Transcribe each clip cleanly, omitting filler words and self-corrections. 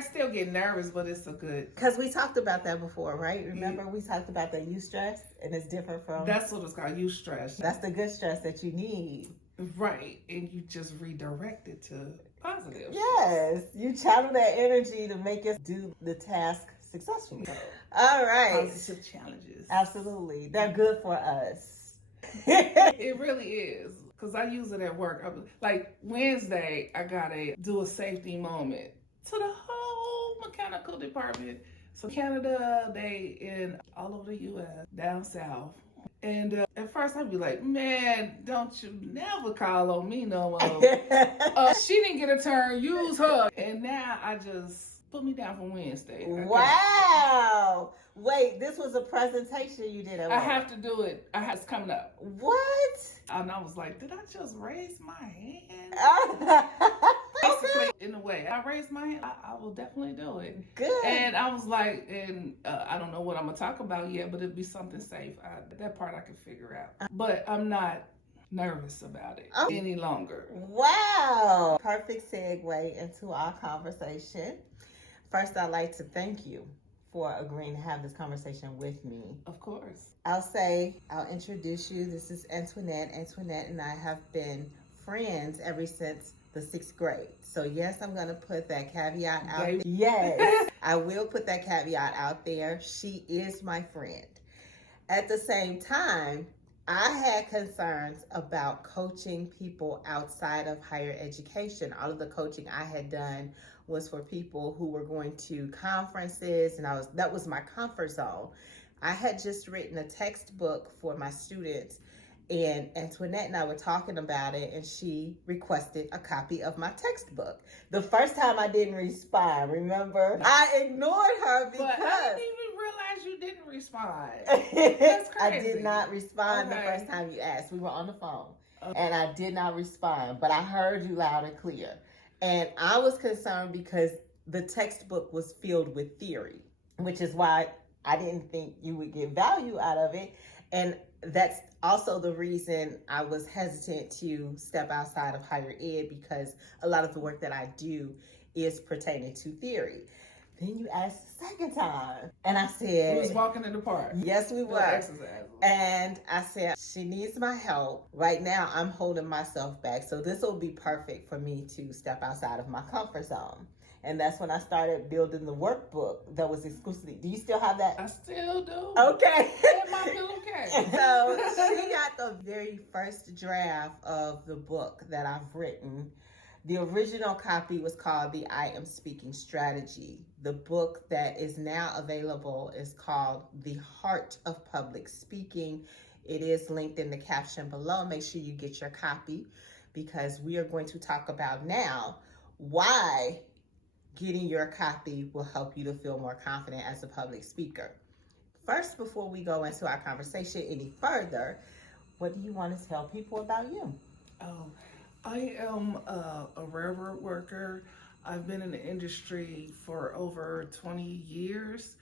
I still get nervous, but it's a good. Because we talked about that before, right? Remember we talked about that eustress, and it's different from. That's what it's called, eustress. That's the good stress that you need. Right, and you just redirect it to positive. Yes, you channel that energy to make us do the task successfully. All right. Positive challenges. Absolutely, they're good for us. It really is, because I use it at work. Like Wednesday, I gotta do a safety moment to the whole mechanical department. So Canada, they in all over the U.S., down south. And at first I'd be like, man, don't you never call on me no more. She didn't get a turn, use her. And now I just put me down for Wednesday. Wow. Wait, this was a presentation you did at work. I have to do it. It's coming up. What? And I was like, did I just raise my hand? Okay. Basically, in a way, I raised my hand. I will definitely do it. Good. And I was like, and I don't know what I'm going to talk about yet, but it'd be something safe. That part I can figure out. But I'm not nervous about it any longer. Wow. Perfect segue into our conversation. First, I'd like to thank you for agreeing to have this conversation with me. Of course. I'll introduce you. This is Antoinette. Antoinette and I have been friends ever since the 6th grade. So yes, I'm going to put that caveat out there. Yes, I will put that caveat out there. She is my friend. At the same time, I had concerns about coaching people outside of higher education. All of the coaching I had done was for people who were going to conferences, and that was my comfort zone. I had just written a textbook for my students, and Antoinette and I were talking about it, and she requested a copy of my textbook. The first time I didn't respond, remember? No. I ignored her because... But I didn't even realize you didn't respond. That's crazy. I did not respond the first time you asked. We were on the phone, and I did not respond, but I heard you loud and clear. And I was concerned because the textbook was filled with theory, which is why I didn't think you would get value out of it. And that's also the reason I was hesitant to step outside of higher ed, because a lot of the work that I do is pertaining to theory. Then you asked the second time, and I said... We was walking in the park. Yes, we were. And I said, she needs my help. Right now, I'm holding myself back. So this will be perfect for me to step outside of my comfort zone. And that's when I started building the workbook that was exclusively... Do you still have that? I still do. Okay. It might be okay. So she got the very first draft of the book that I've written. The original copy was called the I Am Speaking Strategy. The book that is now available is called The Heart of Public Speaking. It is linked in the caption below. Make sure you get your copy, because we are going to talk about now why getting your copy will help you to feel more confident as a public speaker. First, before we go into our conversation any further, what do you want to tell people about you? I am a railroad worker. I've been in the industry for over 20 years,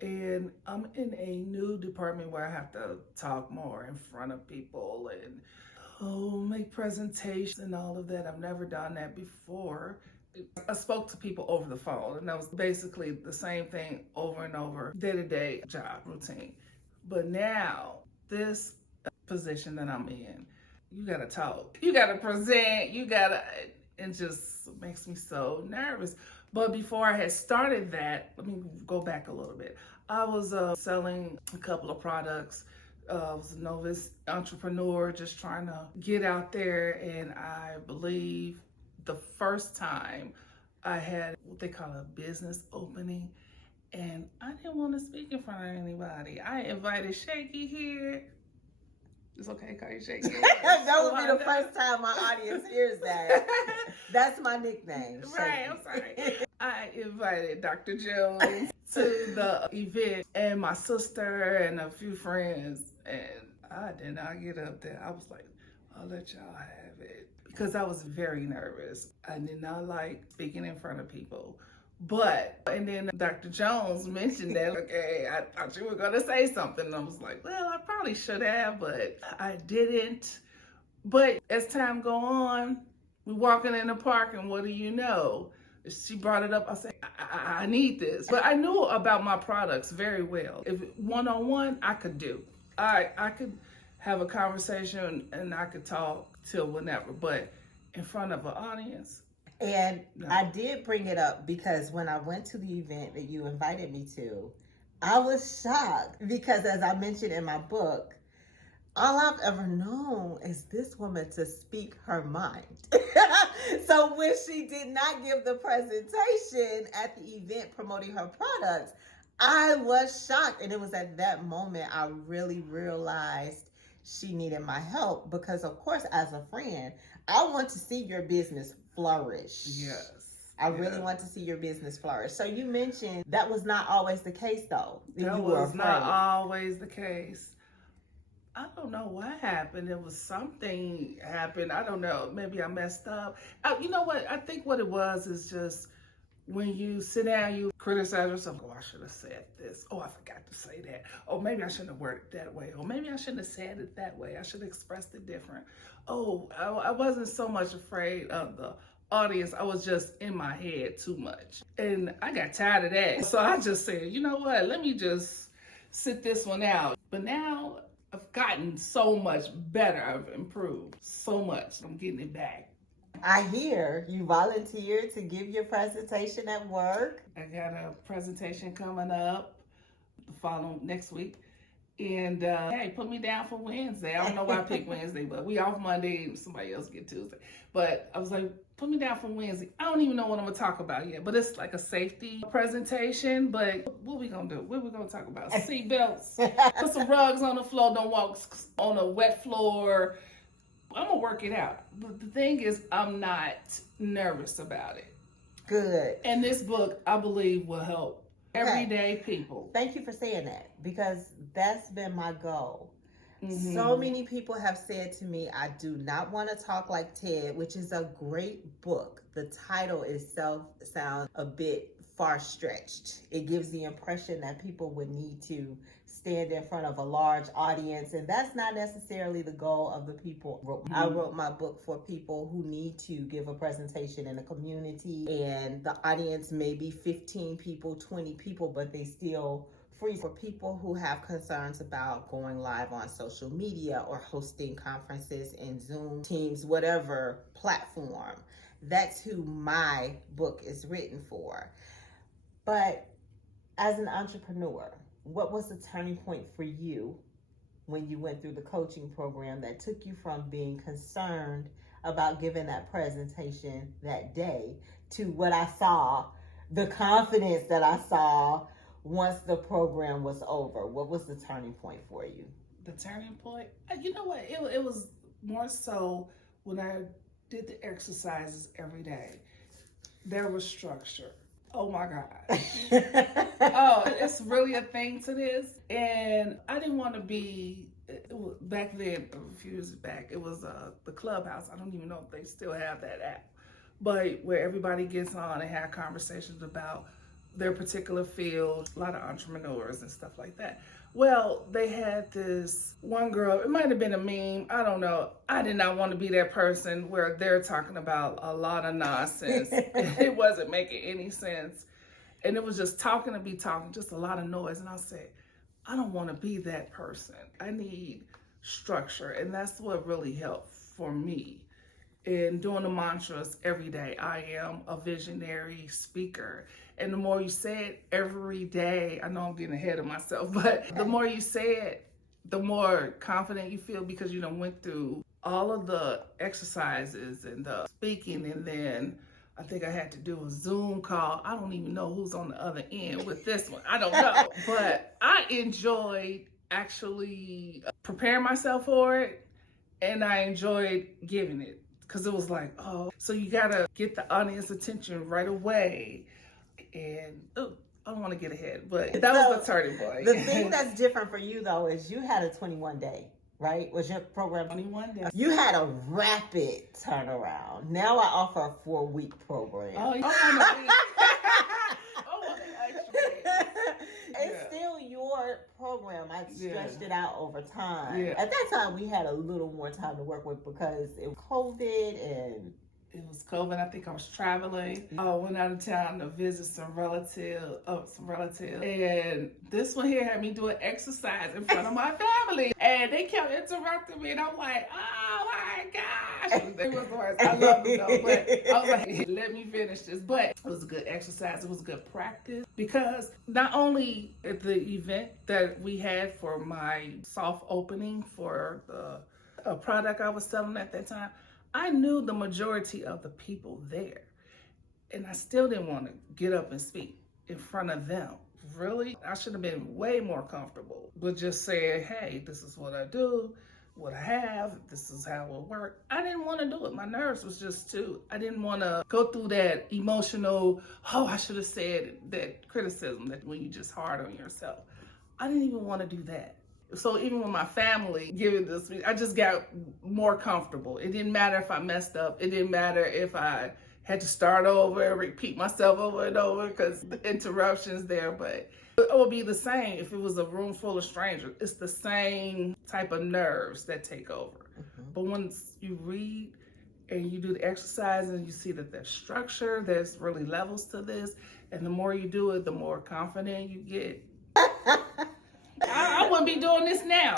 and I'm in a new department where I have to talk more in front of people and make presentations and all of that. I've never done that before. I spoke to people over the phone, and that was basically the same thing over and over, day-to-day job routine. But now, this position that I'm in, you gotta talk, you gotta present, it just makes me so nervous. But before I had started that, let me go back a little bit. I was selling a couple of products. I was a novice entrepreneur, just trying to get out there, and I believe the first time I had what they call a business opening, and I didn't want to speak in front of anybody. I invited Shaky here. It's okay to call you Shaky. That would be the first time my audience hears that. That's my nickname. Shaky. Right, I'm sorry. I invited Dr. Jones to the event, and my sister and a few friends, and I did not get up there. I was like, I'll let y'all have it, because I was very nervous. I did not like speaking in front of people. And then Dr. Jones mentioned that, okay, I thought you were going to say something. And I was like, well, I probably should have, but I didn't. But as time go on, we're walking in the park, and what do you know? She brought it up. I said, I need this. But I knew about my products very well. If one-on-one, I could do. I could have a conversation and I could talk till whenever. But in front of an audience. And No. I did bring it up because when I went to the event that you invited me to, I was shocked because, as I mentioned in my book, all I've ever known is this woman to speak her mind. So when she did not give the presentation at the event promoting her products, I was shocked. And it was at that moment I really realized she needed my help because, of course, as a friend, I want to see your business flourish. Yes. I really want to see your business flourish. So you mentioned that was not always the case, though. That was not always the case. I don't know what happened. It was something happened. I don't know. Maybe I messed up. You know what? I think what it was is just when you sit down, you criticize yourself. Oh, I should have said this. Oh, I forgot to say that. Oh, maybe I shouldn't have worded it that way. Or maybe I shouldn't have said it that way. I should have expressed it different. Oh, I wasn't so much afraid of the audience. I was just in my head too much. And I got tired of that. So I just said, you know what? Let me just sit this one out. But now I've gotten so much better. I've improved so much. I'm getting it back. I hear you volunteered to give your presentation at work. I got a presentation coming up the following next week. And hey, put me down for Wednesday. I don't know why I picked Wednesday, but we off Monday and somebody else get Tuesday. But I was like, put me down for Wednesday. I don't even know what I'm gonna talk about yet, but it's like a safety presentation. But what we gonna do? What we gonna talk about? Seat belts. Put some rugs on the floor. Don't walk on a wet floor. I'm gonna work it out. But the thing is, I'm not nervous about it. Good. And this book, I believe, will help everyday people. Thank you for saying that because that's been my goal. Mm-hmm. So many people have said to me, I do not want to talk like Ted, which is a great book. The title itself sounds a bit far-stretched. It gives the impression that people would need to stand in front of a large audience, and that's not necessarily the goal of the people. Mm-hmm. I wrote my book for people who need to give a presentation in a community, and the audience may be 15 people, 20 people, but they still free for people who have concerns about going live on social media or hosting conferences in Zoom, Teams, whatever platform. That's who my book is written for. But as an entrepreneur, what was the turning point for you when you went through the coaching program that took you from being concerned about giving that presentation that day to what I saw, the confidence that I saw once the program was over? What was the turning point for you? The turning point? You know what? It was more so when I did the exercises every day. There was structure. Oh my God. Oh, it's really a thing to this. And I didn't want to be, back then, a few years back, it was the Clubhouse. I don't even know if they still have that app. But where everybody gets on and have conversations about their particular field, a lot of entrepreneurs and stuff like that. Well, they had this one girl, it might have been a meme, I don't know. I did not want to be that person where they're talking about a lot of nonsense. It wasn't making any sense. And it was just talking to be talking, just a lot of noise. And I said, I don't want to be that person. I need structure. And that's what really helped for me. And doing the mantras every day. I am a visionary speaker. And the more you say it every day, I know I'm getting ahead of myself, but the more you say it, the more confident you feel because you done went through all of the exercises and the speaking. And then I think I had to do a Zoom call. I don't even know who's on the other end with this one. I don't know. But I enjoyed actually preparing myself for it. And I enjoyed giving it. Because it was like, oh, so you got to get the audience attention right away. And I don't want to get ahead, but that was the turning point. The thing that's different for you, though, is you had a 21 day, right? Was your program 21 days? You had a rapid turnaround. Now I offer a 4-week program. Oh, you want a week. It's still your program. I stretched it out over time. Yeah. At that time, we had a little more time to work with because it was COVID and It was COVID. I think I was traveling. I went out of town to visit some relatives. And this one here had me doing exercise in front of my family. And they kept interrupting me. And I'm like, oh my gosh. It was the worst. I love them though. But I was like, let me finish this. But it was a good exercise. It was a good practice. Because not only at the event that we had for my soft opening for a product I was selling at that time, I knew the majority of the people there, and I still didn't want to get up and speak in front of them. Really? I should have been way more comfortable with just saying, hey, this is what I do, what I have, this is how it works. I didn't want to do it. My nerves was just I didn't want to go through that emotional, oh, I should have said that criticism that when you just hard on yourself. I didn't even want to do that. So even with my family giving this speech, I just got more comfortable. It didn't matter if I messed up. It didn't matter if I had to start over, repeat myself over and over because the interruptions there. But it would be the same if it was a room full of strangers. It's the same type of nerves that take over. Mm-hmm. But once you read and you do the exercise and you see that there's structure, there's really levels to this. And the more you do it, the more confident you get. I wouldn't be doing this now.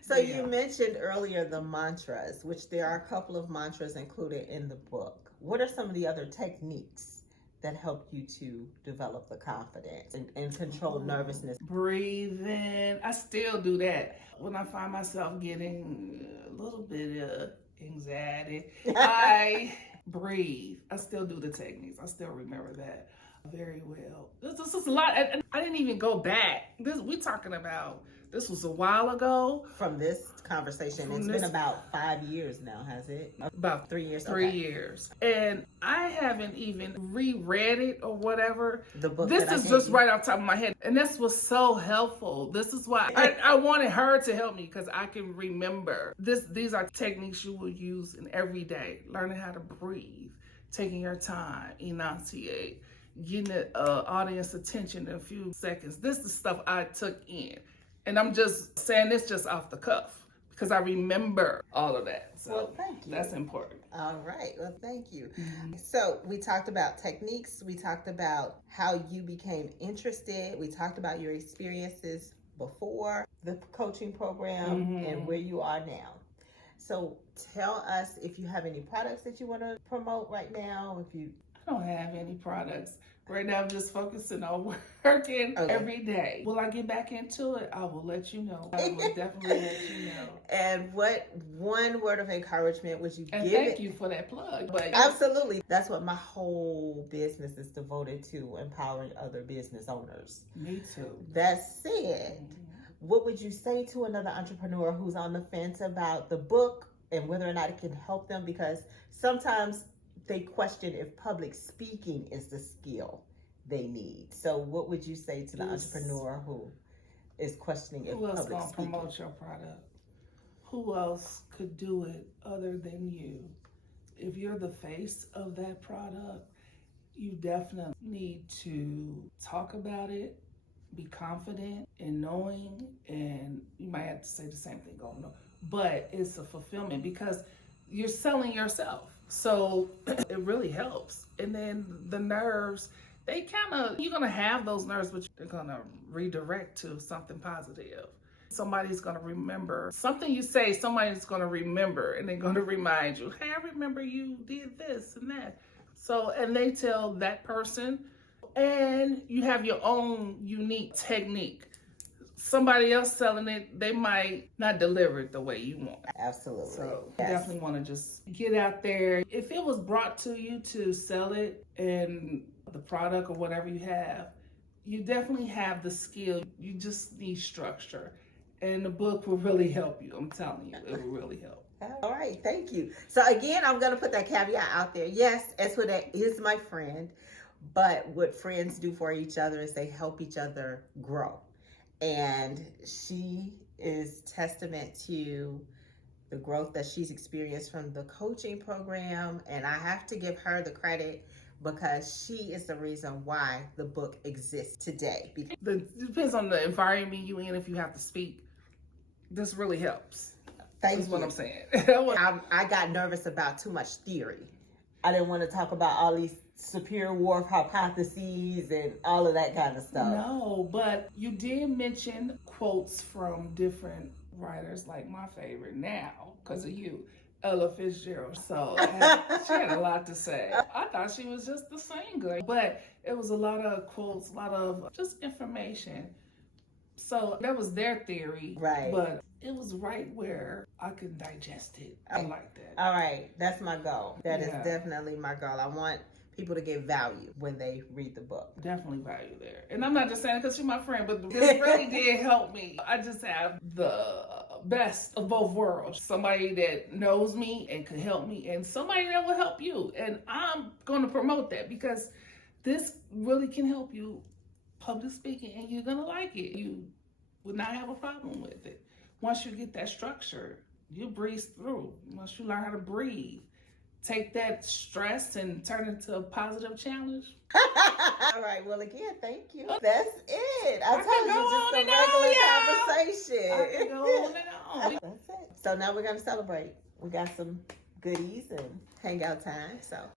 So you mentioned earlier the mantras, which there are a couple of mantras included in the book. What are some of the other techniques that help you to develop the confidence and control nervousness? Breathing. I still do that. When I find myself getting a little bit of anxiety, I breathe. I still do the techniques. I still remember that very well. This is a lot. And I didn't even go back. This was a while ago. From this conversation, it's been about 5 years now, has it? About 3 years. 3 years. And I haven't even reread it or whatever. The book. This is just right off the top of my head. And this was so helpful. This is why I wanted her to help me because I can remember. These are techniques you will use in every day. Learning how to breathe, taking your time, enunciate, getting the audience attention in a few seconds. This is stuff I took in. And I'm just saying this just off the cuff because I remember all of that. So well, thank you. That's important. All right. Well, thank you. Mm-hmm. So we talked about techniques. We talked about how you became interested. We talked about your experiences before the coaching program mm-hmm. and where you are now. So tell us if you have any products that you want to promote right now. I don't have any products. Right now, I'm just focusing on working every day. Will I get back into it? I will let you know. I will definitely let you know. And what one word of encouragement would you give? And thank you for that plug. But absolutely. That's what my whole business is devoted to, empowering other business owners. Me too. That said, what would you say to another entrepreneur who's on the fence about the book and whether or not it can help them? Because sometimes they question if public speaking is the skill they need. So what would you say to the entrepreneur who is questioning if public speaking? Who else gonna promote your product? Who else could do it other than you? If you're the face of that product, you definitely need to talk about it, be confident in knowing, and you might have to say the same thing over and over, but it's a fulfillment because you're selling yourself. So it really helps. And then the nerves, you're going to have those nerves, but they're going to redirect to something positive. Somebody's going to remember something you say, somebody's going to remember, and they're going to remind you, hey, I remember you did this and that. So, and they tell that person, and you have your own unique technique. Somebody else selling it, they might not deliver it the way you want. Absolutely. So you definitely want to just get out there. If it was brought to you to sell it and the product or whatever you have, you definitely have the skill. You just need structure. And the book will really help you. I'm telling you, it will really help. All right, thank you. So again, I'm going to put that caveat out there. Yes, Antoinette is my friend, but what friends do for each other is they help each other grow. And she is testament to the growth that she's experienced from the coaching program. And I have to give her the credit because she is the reason why the book exists today. It depends on the environment you in. If you have to speak, this really helps. That's what I'm saying. I got nervous about too much theory. I didn't want to talk about all these Sapir-Whorf hypotheses and all of that kind of stuff. No, but you did mention quotes from different writers, like my favorite now, because of you, Ella Fitzgerald. So she had a lot to say. I thought she was just the singer, but it was a lot of quotes, a lot of just information. So that was their theory, right? But it was right where I could digest it. I like that. All right, that's my goal. That is definitely my goal. I want people to get value when they read the book. Definitely value there. And I'm not just saying it because you're my friend, but this really did help me. I just have the best of both worlds. Somebody that knows me and can help me, and somebody that will help you. And I'm going to promote that because this really can help you public speaking, and you're going to like it. You will not have a problem with it. Once you get that structure, you breeze through. Once you learn how to breathe, take that stress and turn it into a positive challenge. All right. Well, again, thank you. That's it. I told you, just a regular conversation. I can go on and on. That's it. So now we're going to celebrate. We got some goodies and hangout time. So